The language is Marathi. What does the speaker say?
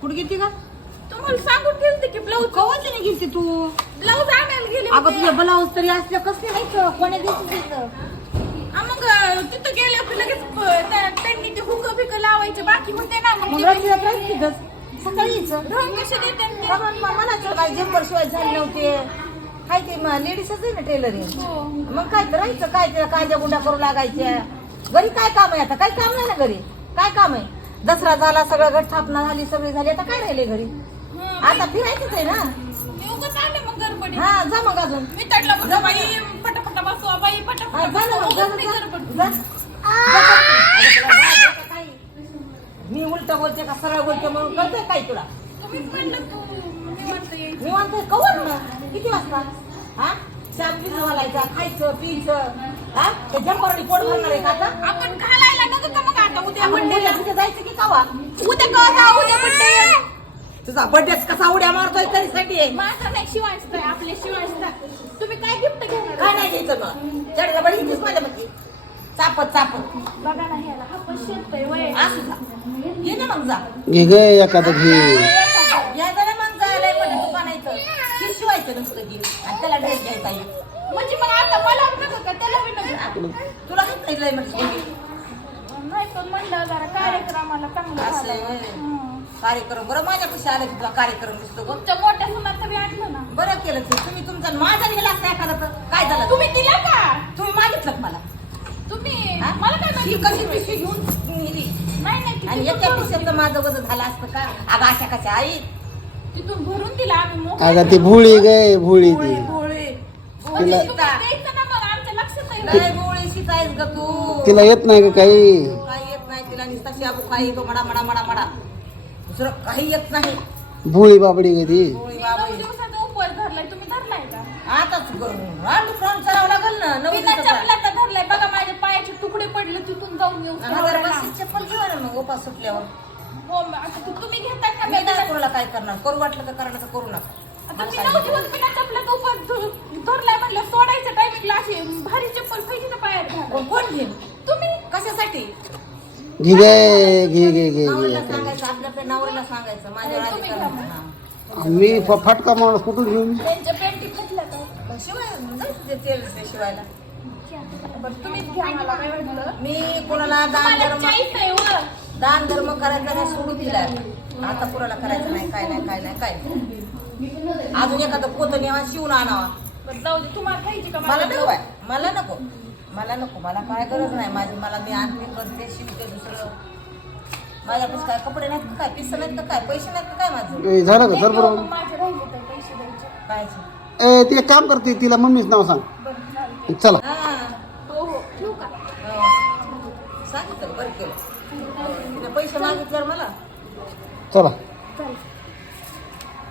कुठे गेलती का? तुम्हाला सांगून गेलते की ब्लाऊज कवाची नाही गेलती तू? ब्लाऊज आणायला गेले अगं होते. तुझे ब्लाऊज तरी असले कसले नाही कोण्या दिवशी हा, मग तिथं गेले की लगेच त्यांनी ते हुक बिक लावायचे. बाकी होते ना मग मग ते रात्री रात्री तिथंच सकाळी यायचं ढोंग कसे देते आणि ते? का म्हण- मग म्हणायचं माझे जेंपर शिवाय झाले नव्हते. काय ते लेडीजच आहे ना टेलरिंग हो. मग काय तर राहायचं काय ते काळज्या गुंडा करू लागायच्या. घरी काय काम आहे आता? काय काम नाही ना घरी? काय काम आहे? दसरा झाला सगळं गट स्थापना झाली सगळी झाली आता काय राहिले घरी हं, आता फिरायचंच आहे ना हा जा मग अजून मी तडला बघा बाई पटापटा बसवा बाई हा, पटापटा जा ना मग, बसवा. जा उगाच ना, मी जा. गडबड. जा. जा, जा. अगं तुला जा, जा, काय? मी उलट बोलते का सरळ बोलते म्हणून कळतंय काय तुला तुम्हीच म्हणलं तू मी म्हणते मी म्हणते कवर ना किती वाजता हा शांती घालायचा खायचं पियचं हा ते जंपरनी पोट भरणार आहे का आता आपण घालायला नको का मग आता उद्या आपण? तिथे जायचं की कावा उद्या कवा उद्या birthday? तुझा बर्थडेच कसा उड्या मारतोय तरीसाठी आहे. माझा नाही शिवायचं आहे आपले शिवायचं तुम्ही काय गिफ्ट घेणार? काय नाही घ्यायचं मग. चढला बडी इथेच माझ्या मध्ये चापत चापत. बघा ना ह्याला. हा पण शेततोय वय. असू जा घे ना मग जा. घे ग एखादं घे. मग जायला पण दुकान यायचं की शिवायचं नुसतं आणि त्याला ड्रेस घ्यायचा आहे. म्हणजे मग आता मला नको का त्याला बी नको. तुला काय लय म्हणजे पण म्हणलं जरा कार्यक्रमाला चांगलं असं झालं. होय. हं. कार्यक्रम बरं माझ्या कशी आलं की तुला कार्यक्रम दिसतो गं. तुमच्या मोठ्या सुनात तरी आणलं ना. बरं केलं तू. तुम्ही तुमचा माझा गेला असता एखादा तर काय झालं? तुम्ही दिला का? तुम्ही मागितलं का मला? तुम्ही हा? मला काय ही माहिती कशी पिशवी घेऊन नेली? नाही नाही आणि तिथून एका भरून दिला. माझं वजन झालं असतं का? अगं अशा कशा आई? तिथून भरून दिला आम्ही मोकळं. अगं ती भुळी गे भुळी भोळी ती. भोळी तिला- तुम्ही द्यायचं ना मग आमच्या लक्षात नाही लय भोळी शिकायस ग तू? तिला येत नाही का काही. नुसता शाबू खाई तो मडा मडा मडा मडा. दुसरं काही येत नाही. भुळी बाबडी गे ती. भोळी मी नऊ बाबळी दिवसाचा उपवास धरलाय तुम्ही धरलाय का? आताच लागेल ना नऊ बिना दिवसाचा. चपलाचा धरलाय बघा माझ्या पायाचे तुकडे पडले तिथून जाऊन येऊ हजार पाचशे चप्पल घेऊ ना मग उपास सुटल्यावर. हो मग आता तू- तुम्ही घेता का? मी नाही बिना- कोणाला काय करणार करू वाटलं तर करणार तर करू नका. आता मी नऊ दिवस बिना चपलाचा उपवास धर- धरलाय म्हणलं सोडायचं टायमिंगला अशी भारी चप्पल पाहिजे ना पायात घालायला. कोण घेईन? तुम्ही? कशासाठी? घे गे घे घे घे नवऱ्याला घे सांगायचं आपल्या नवऱ्याला सांगायचं. हा. मी फ- फटका माणूस कुठून घेऊ मी त्यांच्या पेंटी फुटल्या का मग शिवाय तेल ते शिवायला बरं तुम्हीच घ्या मला काय वाटलं मी कोणाला दान मला धर्म आहे व. दान धर्म करायचा नाही सोडून दिला आता कुणाला करायचं नाही काय नाही काय नाही काय नाही. अजून एखादं पोत नेवा शिवून आणावा जाऊ दे तुम्हाला खायची का मला नको बाय मला नको. मला नको. मला काय गरज नाही. माझी मला मी आणते करते शिवते दुसरं. माझ्यापाशी काय कपडे नाहीत का? काय पिस नाहीत का काय? पैसे नाहीत का काय माझं? ए, झालं का? सर बरोबर मग माझे राहिले तर पैसे द्यायचे. कायचे ए ती एक काम करते. तिला मम्मीच नाव सांग. बरं. चला. हा. हो हो. ठेवू का? हो. सांगितलं बरं केलं. तिने पैसे मागितल्यावर मला. चला.